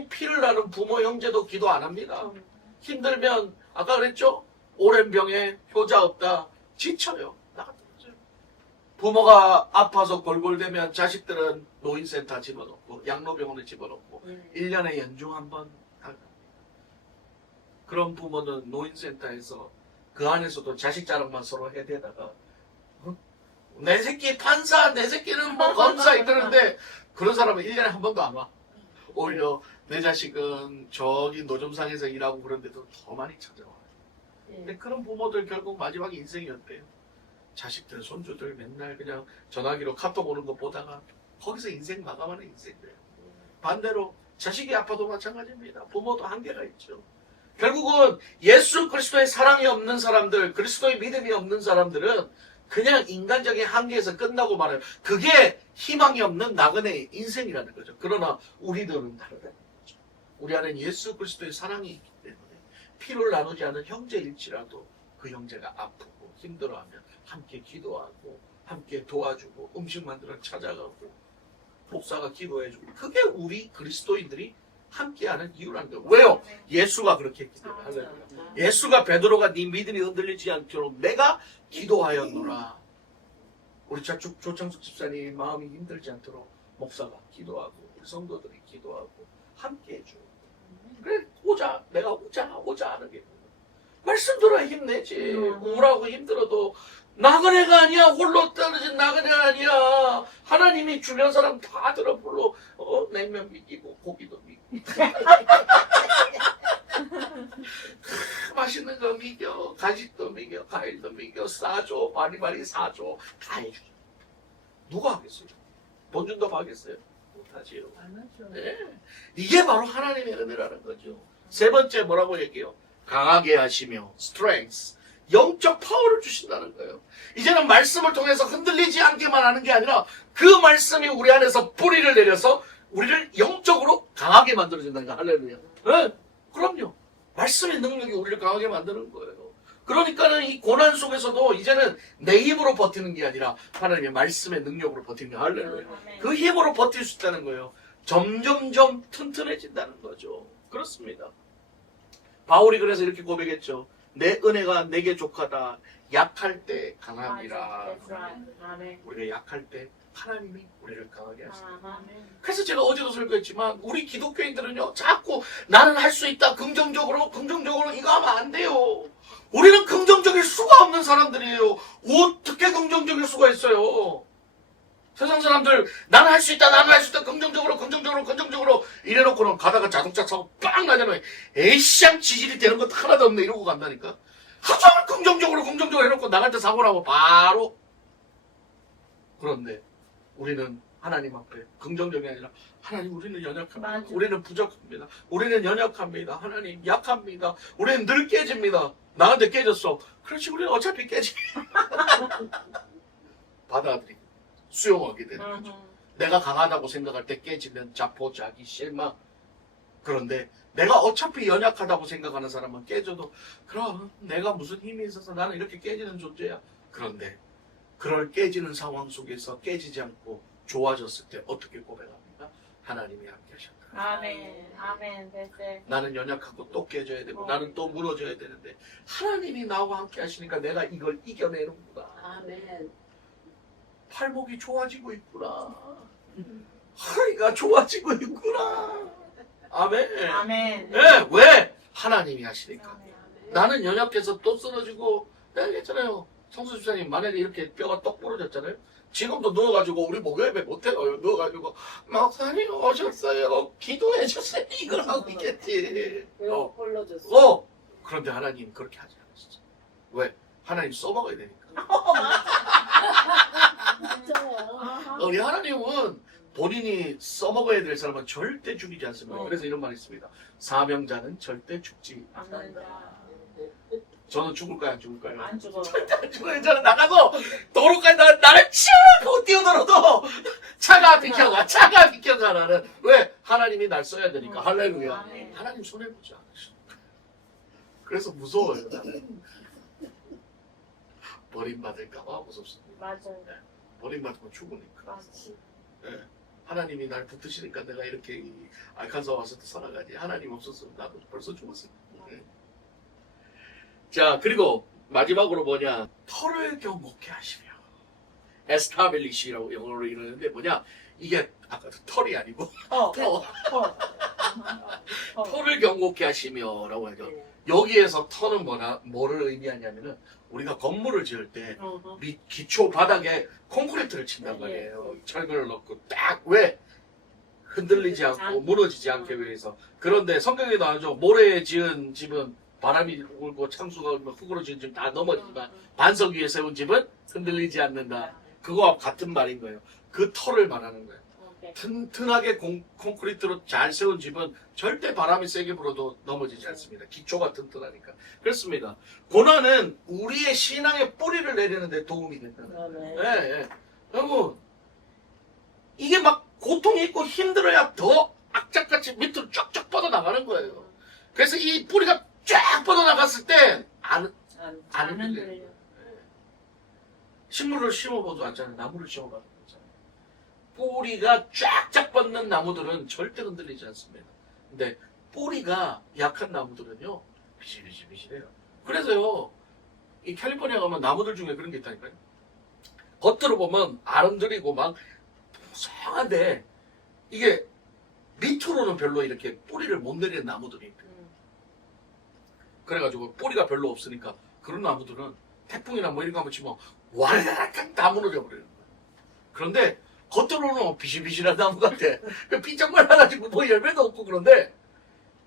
피를 나는 부모 형제도 기도 안 합니다. 힘들면 아까 그랬죠? 오랜 병에 효자 없다 지쳐요. 나가떨어져요. 부모가 아파서 골골대면 자식들은 노인센터 집어넣고 양로병원에 집어넣고 1년에 연중 한번 나갑니다. 그런 부모는 노인센터에서 그 안에서도 자식 자랑만 서로 해대다가 내 새끼 판사, 내 새끼는 뭐 검사 이러는데 그런 사람은 1년에 한 번도 안 와. 오히려 내 자식은 저기 노점상에서 일하고 그런데도 더 많이 찾아와요. 근데 그런 부모들 결국 마지막에 인생이었대요. 자식들, 손주들 맨날 그냥 전화기로 카톡 오는 거 보다가 거기서 인생 마감하는 인생이에요. 반대로 자식이 아파도 마찬가지입니다. 부모도 한계가 있죠. 결국은 예수 그리스도의 사랑이 없는 사람들, 그리스도의 믿음이 없는 사람들은 그냥 인간적인 한계에서 끝나고 말아요. 그게 희망이 없는 나그네의 인생이라는 거죠. 그러나 우리들은 다르다는 거죠. 우리 안에 예수 그리스도의 사랑이 있기 때문에 피를 나누지 않은 형제일지라도 그 형제가 아프고 힘들어하면 함께 기도하고 함께 도와주고 음식 만들어 찾아가고 목사가 기도해주고 그게 우리 그리스도인들이 함께하는 이유라는 거예요. 왜요? 예수가 그렇게 했기 때문에. 할렐루야. 예수가 베드로가 네 믿음이 흔들리지 않도록 내가 기도하였노라. 우리 조창숙 집사님 마음이 힘들지 않도록 목사가 기도하고 우리 성도들이 기도하고 함께 해주고 그래 오자 내가 오자 하는 게 말씀 들어야 힘내지. 우울하고 힘들어도 나그네가 아니야. 홀로 떨어진 나그네가 아니야. 하나님이 주변 사람 다 들어 불러 냉면 미기고 고기도 미기고 맛있는 거 미겨 간식도 미겨 과일도 미겨 싸줘 바리바리 사줘 다 해줘. 누가 하겠어요? 돈 준다고 하겠어요? 못하지요. 네. 이게 바로 하나님의 은혜라는 거죠. 세 번째 뭐라고 얘기해요? 강하게 하시며 strength 영적 파워를 주신다는 거예요. 이제는 말씀을 통해서 흔들리지 않게만 하는 게 아니라 그 말씀이 우리 안에서 뿌리를 내려서 우리를 영적으로 강하게 만들어준다는 거예요. 할렐루야. 네, 그럼요. 말씀의 능력이 우리를 강하게 만드는 거예요. 그러니까는 이 고난 속에서도 이제는 내 힘으로 버티는 게 아니라 하나님의 말씀의 능력으로 버티는 게 할렐루야. 아멘. 그 힘으로 버틸 수 있다는 거예요. 점점점 튼튼해진다는 거죠. 그렇습니다. 바울이 그래서 이렇게 고백했죠. 내 은혜가 내게 족하다. 약할 때 강함이라. That's right. 아멘. 우리가 약할 때 하나님이 우리를 강하게 하십니다. 아멘. 그래서 제가 어제도 설교했지만 우리 기독교인들은요 자꾸 나는 할 수 있다 긍정적으로 이거 하면 안 돼요. 우리는 긍정적일 수가 없는 사람들이에요. 어떻게 긍정적일 수가 있어요? 세상 사람들 나는 할 수 있다 긍정적으로 이래놓고는 가다가 자동차 사고 빵 나잖아요. 에이씨앙 지질이 되는 것도 하나도 없네 이러고 간다니까. 하루 종일 긍정적으로 해놓고 나갈 때 사고 나고 바로. 그런데 우리는 하나님 앞에 긍정적이 아니라 하나님 우리는 연약합니다. 맞아. 우리는 부족합니다. 우리는 연약합니다. 하나님 약합니다. 우리는 늘 깨집니다. 나한테 깨졌어. 그렇지 우리는 어차피 깨집니다. 받아들이고 수용하게 되는 거죠. 내가 강하다고 생각할 때 깨지면 자포자기 실망. 그런데 내가 어차피 연약하다고 생각하는 사람은 깨져도 그럼 내가 무슨 힘이 있어서 나는 이렇게 깨지는 존재야. 그런데 그럴 깨지는 상황 속에서 깨지지 않고 좋아졌을 때 어떻게 고백합니까? 하나님이 함께 하셨다. 아멘. 아멘. That's it. 나는 연약하고 또 깨져야 되고 나는 또 무너져야 되는데 하나님이 나와 함께 하시니까 내가 이걸 이겨내는구나. 아멘. 팔목이 좋아지고 있구나. 허리가 좋아지고 있구나. 아멘. 아멘. 예, 왜? 하나님이 하시니까. 아멘. 나는 연약해서 또 쓰러지고 내가 얘기했잖아요. 성수 집사님 만약에 이렇게 뼈가 떡 부러졌잖아요. 지금도 누워가지고 우리 목요일에 못해요. 누워가지고 목사님 오셨어요. 기도해 주세요. 이걸 하고 있겠지. 왜 걸러졌어? 그런데 하나님 그렇게 하지 않으시죠. 왜? 하나님 써먹어야 되니까. 진짜요? 우리 하나님은 본인이 써먹어야 될 사람은 절대 죽이지 않습니다. 그래서 이런 말이 있습니다. 사명자는 절대 죽지 않는다. 아멘. 저는 죽을까요? 안 죽을까요? 안 죽어. 안 죽어요. 저는 나가서 도로까지 나를 쭉 하고 뛰어들어도 차가 비켜가 나는. 왜? 하나님이 날 써야 되니까. 할렐루야. 아멘. 하나님 손해보지 않으십니까? 그래서 무서워요. 나는. 버림받을까봐 무섭습니다. 맞아요. 버림받으면 죽으니까. 맞지. 예. 하나님이 날 붙드시니까 내가 이렇게 이 알칸사 와서 또 살아가지. 하나님 없었으면 나도 벌써 죽었을 거예요. 자, 그리고 마지막으로 뭐냐? 털을 경고케 하시며. 에스타빌리시라고 영어로 이러는데 뭐냐? 이게 아까 털이 아니고 털을 경고케 하시며라고 하죠. 여기에서 털은 뭐를 의미하냐면은 우리가 건물을 지을 때 기초 바닥에 콘크리트를 친단 말이에요. 철근을 넣고 딱 왜? 흔들리지 않고 무너지지 않게 위해서. 그런데 성경에 나오죠. 모래에 지은 집은 바람이 불고 창수가 울면 흙으로 지은 집 다 넘어지지만 반석 위에 세운 집은 흔들리지 않는다. 그거와 같은 말인 거예요. 그 털을 말하는 거예요. 튼튼하게 콘크리트로 잘 세운 집은 절대 바람이 세게 불어도 넘어지지 않습니다. 기초가 튼튼하니까. 그렇습니다. 고난은 우리의 신앙의 뿌리를 내리는 데 도움이 된다는 거예요. 예. 여러분, 이게 막 고통이 있고 힘들어야 더 악착같이 밑으로 쫙쫙 뻗어나가는 거예요. 그래서 이 뿌리가 쫙 뻗어나갔을 때 안 흔들려요. 식물을 심어봐도 않잖아요. 나무를 심어봐도 않잖아요. 뿌리가 쫙쫙 뻗는 나무들은 절대 흔들리지 않습니다. 근데 뿌리가 약한 나무들은요, 비실비실해요. 그래서요, 이 캘리포니아 가면 나무들 중에 그런 게 있다니까요. 겉으로 보면 아름드리고 막 풍성한데, 이게 밑으로는 별로 이렇게 뿌리를 못 내리는 나무들이 있대요. 그래가지고 뿌리가 별로 없으니까 그런 나무들은 태풍이나 뭐 이런 거 한번 치면 와르르 다 무너져 버리는 거예요. 그런데 겉으로는 비실비실한 나무 같아. 삐쩍 말라가지고 뭐 열매도 없고. 그런데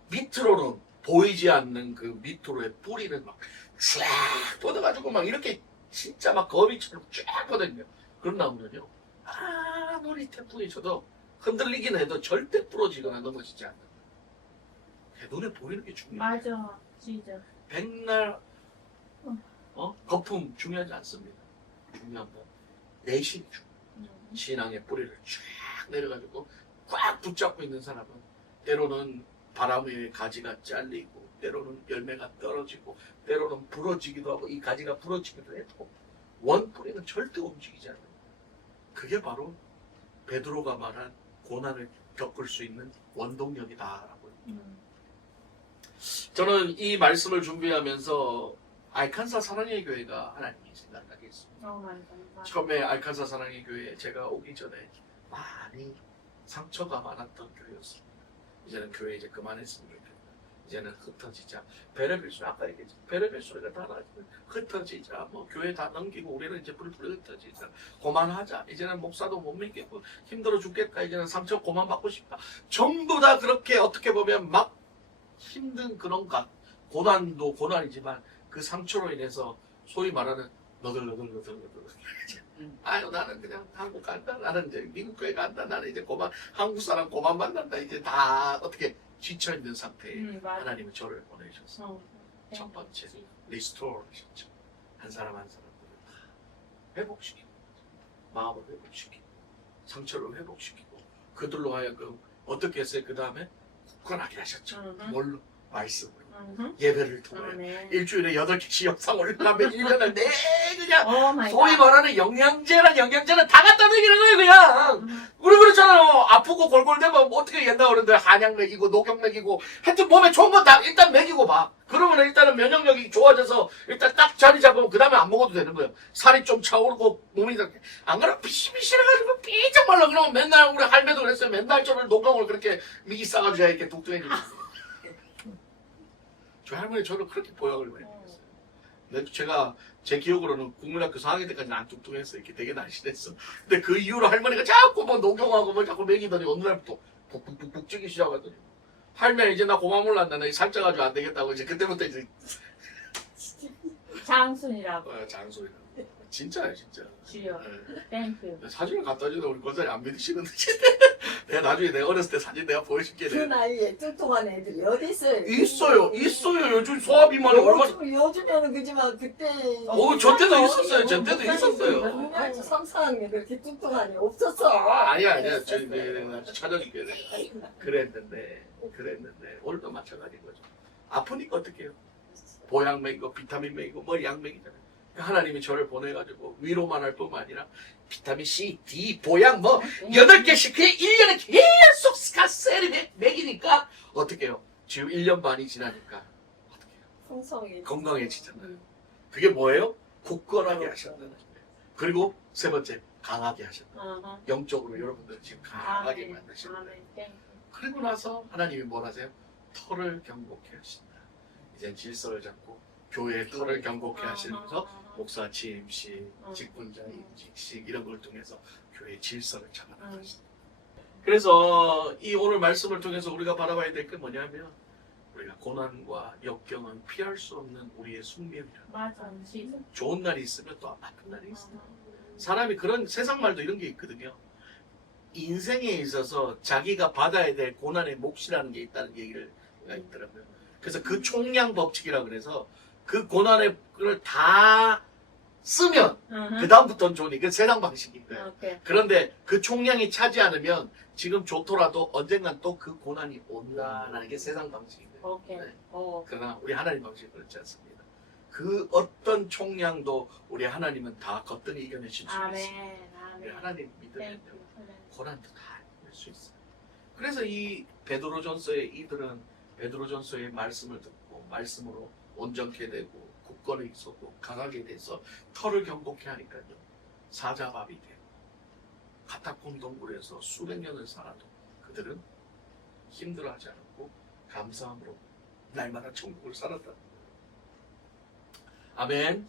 밑으로는 보이지 않는 그 밑으로의 뿌리는 막 쫙 뻗어가지고 막 이렇게 진짜 막 거미처럼 쫙 뻗어있네요. 그런 나무는요, 아무리 태풍이 쳐도 흔들리긴 해도 절대 부러지거나 넘어지지 않는 거예요. 눈에 보이는 게 중요해요. 맞아. 진짜. 백날 거품 중요하지 않습니다. 중요한 건 내신이 중요해요. 신앙의 뿌리를 쫙 내려가지고 꽉 붙잡고 있는 사람은 때로는 바람에 가지가 잘리고 때로는 열매가 떨어지고 때로는 부러지기도 하고 이 가지가 부러지기도 해도 원뿌리는 절대 움직이지 않아요. 그게 바로 베드로가 말한 고난을 겪을 수 있는 원동력이다라고. 저는 이 말씀을 준비하면서 알칸사 사랑의 교회가 하나님이 생각나게 했습니다. 처음에 알칸사 사랑의 교회에 제가 오기 전에 많이 상처가 많았던 교회였습니다. 이제는 교회 이제 그만했으면 좋겠다. 이제는 흩어지자. 베레벨 소리 아까 얘기했죠. 베레벨 소리가 다 나지면 흩어지자. 뭐 교회 다 넘기고 우리는 이제 불풀 흩어지자. 그만하자. 이제는 목사도 못 믿겠고 힘들어 죽겠다. 이제는 상처 그만 받고 싶다. 전부 다 그렇게 어떻게 보면 막 힘든 그런 고난도 고난이지만 그 상처로 인해서 소위 말하는 너덜너덜 아유 나는 그냥 한국 간다. 나는 이제 미국 교회 간다. 나는 이제 그만 한국 사람 그만 만난다. 이제 다 어떻게 지쳐있는 상태에 하나님은 저를 보내셨어요. 첫 번째 리스토어하셨죠. 한 사람 한 사람들을 다 회복시키고 마음을 회복시키고 상처를 회복시키고 그들로 하여금 어떻게 했어요? 그 다음에 굳건하게 하셨죠. 뭘로? 말씀으로. 예배를 통해 일주일에 8개씩 영상 올라가면 1년을 내 그냥 소위 말하는 영양제는 다 갖다 먹이는 거예요 그냥. 우리 그렇잖아요. 아프고 골골대면 뭐 어떻게 옛날 어른들 한약 먹이고 녹용 먹이고 하여튼 몸에 좋은 건 다 일단 먹이고 봐. 그러면 일단은 면역력이 좋아져서 일단 딱 자리 잡으면 그 다음에 안 먹어도 되는 거예요. 살이 좀 차오르고 몸이 이렇게 안 그러면 비실비실해가지고 삐쩍 말라. 그러면 맨날 우리 할매도 그랬어요. 맨날 저를 녹용을 그렇게 미기 싸가지고 이렇게 뚱뚱해지고. 저희 할머니 저를 그렇게 보약을 많이 했어요. 근데 제가 제 기억으로는 국민학교 4학년 때까지는 안 뚱뚱했어. 이렇게 되게 날씬했어. 근데 그 이후로 할머니가 자꾸 뭐 녹용하고 뭐 자꾸 먹이더니 어느 날부터 푹푹푹푹 찌기 시작하더니 할머니 이제 나 고만 몰랐나. 나 살쪄가지고 안 되겠다고 이제 그때부터 이제 장순이라고. 장소리라. 진짜예요 진짜. 주여. 네. 땡큐. 사진을 갖다 주는데 우리 권사님 안 믿으시는데 내가 나중에 내가 어렸을 때 사진 내가 보여줄게. 그 나이에 뚱뚱한 애들이 어디 있어요? 있어요. 요즘 소화비만이 얼마나. 요즘에는 그지만 그때. 저 때도 있었어요. 저 때도 있었어요. 6학년 3, 4학년 그렇게 뚱뚱하니 없었어. 아니야. 내가 찾아줄게. 그랬는데 오늘도 마찬가지인 거죠. 아프니까 어떻게 해요? 보약 먹이고 비타민 먹이고 뭐 약 먹이잖아요. 하나님이 저를 보내가지고 위로만 할 뿐만 아니라 비타민 C, D, 보약 뭐 8개씩 그냥 1년에 계속 스카세리 먹이니까 어떻게 해요? 지금 1년 반이 지나니까 어떻게 해요? 풍성이 건강해지잖아요. 그게 뭐예요? 굳건하게 하셨다는 거예요. 그리고 세 번째 강하게 하셨다. 영적으로 여러분들 지금 강하게 만드신다. 그리고 나서 하나님이 뭘 하세요? 터를 경고케 하신다. 이제 질서를 잡고 교회의 터를 경고케 하시면서 목사 취임식, 직분자 임직식 이런 걸 통해서 교회의 질서를 잡아나가신다. 그래서 이 오늘 말씀을 통해서 우리가 바라봐야 될 게 뭐냐면 우리가 고난과 역경은 피할 수 없는 우리의 숙명이라. 맞아. 좋은 날이 있으면 또 나쁜 날이 있어요. 사람이 그런 세상 말도 이런 게 있거든요. 인생에 있어서 자기가 받아야 될 고난의 몫이라는 게 있다는 얘기가 있더라고요. 그래서 그 총량 법칙이라 그래서 그 고난의 걸 다 쓰면 그 다음부터는 좋으니 그 세상 방식인 거예요. 그런데 그 총량이 차지 않으면 지금 좋더라도 언젠간 또 그 고난이 온다라는 게 세상 방식인 거예요. 네. 그러나 우리 하나님 방식은 그렇지 않습니다. 그 어떤 총량도 우리 하나님은 다 거뜬히 이겨내실 수 있습니다. 우리 하나님 믿으면 고난도 다 이길 수 있어요. 그래서 이 베드로전서의 이들은 베드로전서의 말씀을 듣고 말씀으로 온전케 되고 굳건히 있었고 강하게 돼서 터를 경고케 하니까요. 사자밥이 되고 카타콤 동굴에서 수백 년을 살아도 그들은 힘들어하지 않았고 감사함으로 날마다 천국을 살았다는 거예요. 아멘.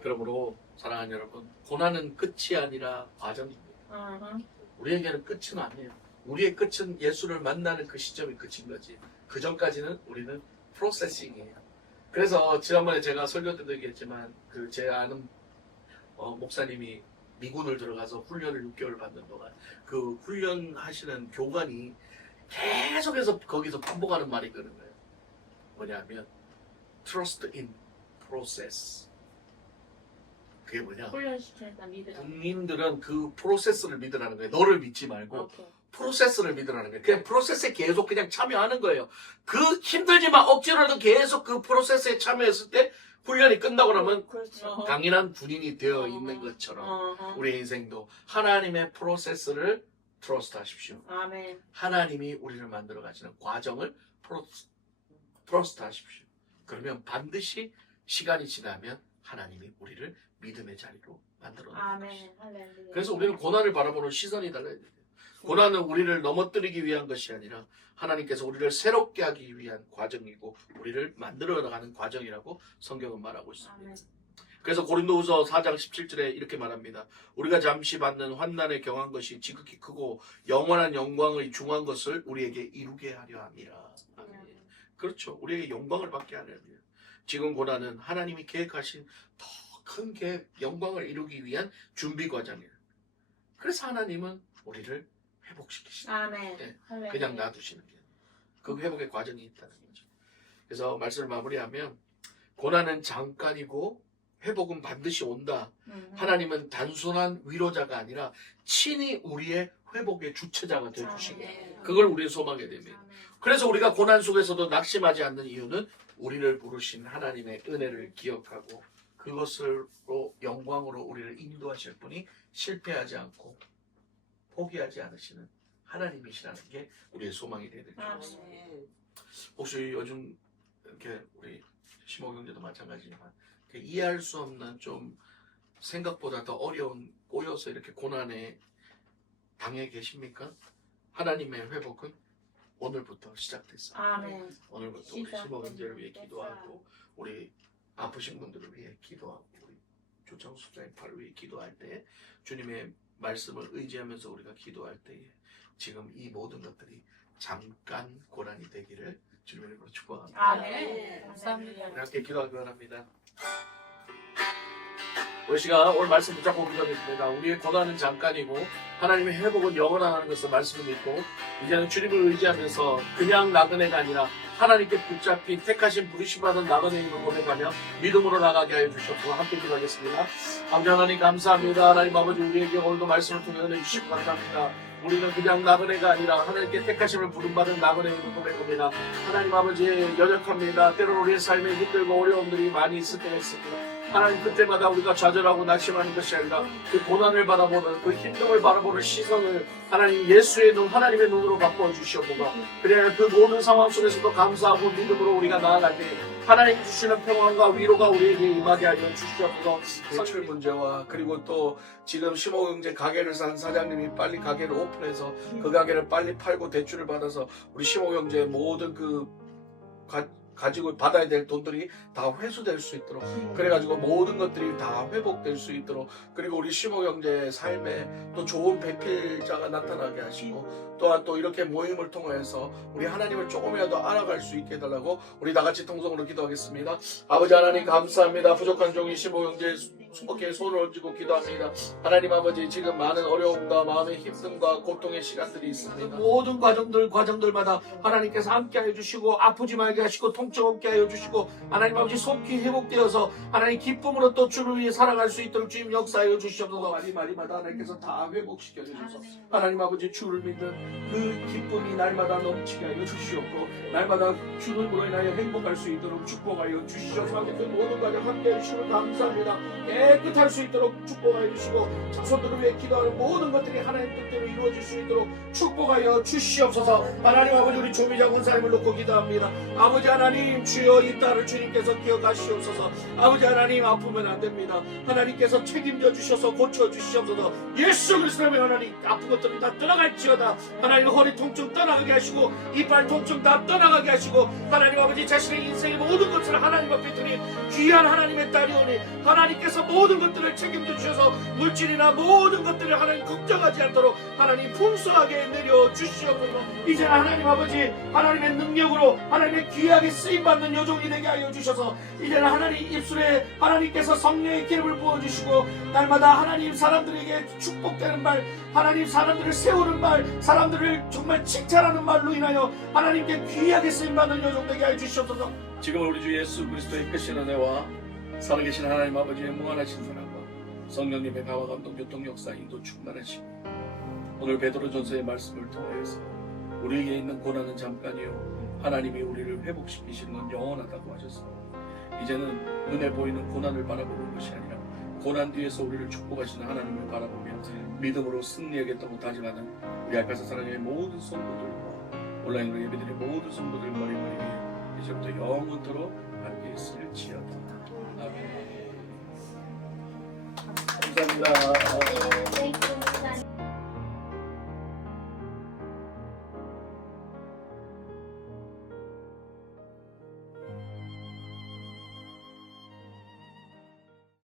그러므로 사랑하는 여러분, 고난은 끝이 아니라 과정입니다. 우리에게는 끝은 아니에요. 우리의 끝은 예수를 만나는 그 시점이 끝인 거지. 그 전까지는 우리는 프로세싱이에요. 그래서 지난번에 제가 설교 때도 얘기했지만 그 제 아는 목사님이 미군을 들어가서 훈련을 6개월 받는 동안 그 훈련하시는 교관이 계속해서 거기서 반복하는 말이 있거든요. 뭐냐면 Trust in process. 그게 뭐냐? 훈련시키니까 믿으라. 국민들은 그 프로세스를 믿으라는 거예요. 너를 믿지 말고 프로세스를 믿으라는 거예요. 그냥 프로세스에 계속 그냥 참여하는 거예요. 그 힘들지만 억지로라도 계속 그 프로세스에 참여했을 때 훈련이 끝나고 나면 그렇죠. 강인한 군인이 되어 있는 것처럼 우리 인생도 하나님의 프로세스를 트러스트 하십시오. 아멘. 하나님이 우리를 만들어 가시는 과정을 트러스트 하십시오. 그러면 반드시 시간이 지나면 하나님이 우리를 믿음의 자리로 만들어 놓는 것이죠. 아멘. 할렐루야. 그래서 우리는 고난을 바라보는 시선이 달라야 돼요. 고난은 우리를 넘어뜨리기 위한 것이 아니라 하나님께서 우리를 새롭게 하기 위한 과정이고 우리를 만들어 나가는 과정이라고 성경은 말하고 있습니다. 아멘. 그래서 고린도후서 4장 17절에 이렇게 말합니다. 우리가 잠시 받는 환난에 경한 것이 지극히 크고 영원한 영광의 중한 것을 우리에게 이루게 하려 함이라. 아멘. 그렇죠. 우리에게 영광을 받게 하려 합니다. 지금 고난은 하나님이 계획하신 더 큰 계획, 영광을 이루기 위한 준비 과정이에요. 그래서 하나님은 우리를 회복시키시는 아멘. 네. 할렐루야. 그냥 놔두시는 게 그 회복의 과정이 있다는 거죠. 그래서 말씀을 마무리하면 고난은 잠깐이고 회복은 반드시 온다. 하나님은 단순한 위로자가 아니라 친히 우리의 회복의 주체자가 되어주신다. 그걸 우리는 소망하게 됩니다. 아멘. 그래서 우리가 고난 속에서도 낙심하지 않는 이유는 우리를 부르신 하나님의 은혜를 기억하고 그것으로 영광으로 우리를 인도하실 분이 실패하지 않고 포기하지 않으시는 하나님이시라는 게 우리의 소망이 되야 될 줄 알았습니다. 혹시 요즘 이렇게 우리 심호경제도 마찬가지지만 이해할 수 없는 좀 생각보다 더 어려운 꼬여서 이렇게 고난에 당해 계십니까? 하나님의 회복은 오늘부터 시작됐어요. 아멘. 오늘부터 우리 심호경제를 위해 기도하고 우리 아프신 분들을 위해 기도하고 우리 조창수 집사님 팔을 위해 기도할 때 주님의 말씀을 의지하면서 우리가 기도할 때에 지금 이 모든 것들이 잠깐 고난이 되기를 주님의 이름으로 축복합니다. 아멘. 감사합니다. 함께 기도하기 바랍니다. 우리 시간 오늘 말씀 붙잡고 기도하겠습니다. 우리의 고난은 잠깐이고 하나님의 회복은 영원하다는 것을 말씀을 믿고 이제는 주님을 의지하면서 그냥 나그네가 아니라 하나님께 붙잡힌 택하신 부르심받은 나그네임을 고백하며 믿음으로 나가게 하여 주셨고 함께 기도하겠습니다. 아버지 하나님 감사합니다. 하나님 아버지 우리에게 오늘도 말씀을 통해 은혜 주시고 감사합니다. 우리는 그냥 나그네가 아니라 하나님께 택하심을 부름받은 나그네임을 고백합니다. 하나님 아버지 연약합니다. 때로는 우리의 삶에 힘들고 어려움들이 많이 있을 때가 있습니다. 하나님 그때마다 우리가 좌절하고 낙심하는 것이 아니라 그 고난을 바라보는 그 힘듦을 바라보는 시선을 하나님 예수의 눈 하나님의 눈으로 바꿔 주시옵소서. 그래야 그 모든 상황 속에서도 감사하고 믿음으로 우리가 나아갈 때 하나님 주시는 평안과 위로가 우리에게 임하게 하여 주시옵소서. 대출 문제와 그리고 또 지금 심호경제 가게를 산 사장님이 빨리 가게를 오픈해서 그 가게를 빨리 팔고 대출을 받아서 우리 심호경제의 모든 그 가지고 받아야 될 돈들이 다 회수될 수 있도록 그래가지고 모든 것들이 다 회복될 수 있도록 그리고 우리 심호경제의 삶에 또 좋은 배필자가 나타나게 하시고 또한 또 이렇게 모임을 통해서 우리 하나님을 조금이라도 알아갈 수 있게 해달라고 우리 다같이 통성으로 기도하겠습니다. 아버지 하나님 감사합니다. 부족한 종이 심호경제의 어깨에 손을 얹고 기도합니다. 하나님 아버지 지금 많은 어려움과 마음의 힘듦과 고통의 시간들이 있습니다. 모든 과정들마다 하나님께서 함께 하여 주시고 아프지 말게 하시고 통증 없게 하여 주시고 하나님 아버지 속히 회복되어서 하나님 기쁨으로 또 주를 위해 살아갈 수 있도록 주님 역사하여 주시옵소서. 마디마다 하나님께서 다 회복시켜 주셔서 하나님 아버지 주를 믿는 그 기쁨이 날마다 넘치게 하여 주시옵고 날마다 주님으로 인하여 행복할 수 있도록 축복하여 주시옵소서. 그 모든 과정 함께 해주시면 감사합니다. 깨끗할 수 있도록 축복하여 주시고 자손들을 위해 기도하는 모든 것들이 하나님 뜻대로 이루어질 수 있도록 축복하여 주시옵소서. 하나님 아버지 우리 조미자 권사님을 놓고 기도합니다. 아버지 하나님 주여 이 딸을 주님께서 기억하시옵소서. 아버지 하나님 아프면 안 됩니다. 하나님께서 책임져 주셔서 고쳐 주시옵소서. 예수 그리스도의 하나님 아픈 것들은 다 떠나갈지어다. 하나님 허리 통증 떠나가게 하시고 이빨 통증 다 떠나가게 하시고 하나님 아버지 자신의 인생의 모든 것을 하나님 앞에 드린 귀한 하나님의 딸이 오니 하나님께서 모든 것들을 책임져 주셔서 물질이나 모든 것들을 하나님 걱정하지 않도록 하나님 풍성하게 내려 주시옵소서. 이제 하나님 아버지 하나님의 능력으로 하나님의 귀하게 쓰임받는 여종이 되게 하여 주셔서 이제는 하나님 입술에 하나님께서 성령의 기름을 부어주시고 날마다 하나님 사람들에게 축복되는 말 하나님 사람들을 세우는 말 사람들을 정말 칭찬하는 말로 인하여 하나님께 귀하게 쓰임받는 여종 되게 하여 주시옵소서. 지금 우리 주 예수 그리스도의 크신 은혜와 살아계신 하나님 아버지의 무한하신 사랑과 성령님의 가와 감동 교통 역사 인도 충만하시고 오늘 베드로전서의 말씀을 통해서 우리에게 있는 고난은 잠깐이요 하나님이 우리를 회복시키시는 건 영원하다고 하셔서 이제는 눈에 보이는 고난을 바라보는 것이 아니라 고난 뒤에서 우리를 축복하시는 하나님을 바라보며 믿음으로 승리하겠다고 다짐하는 우리 아카사 사랑의 모든 성도들과 온라인으로 예배드린 모든 성도들 머리 위에 이제부터 영원토록 함께 있을지어다. 아멘. 감사합니다.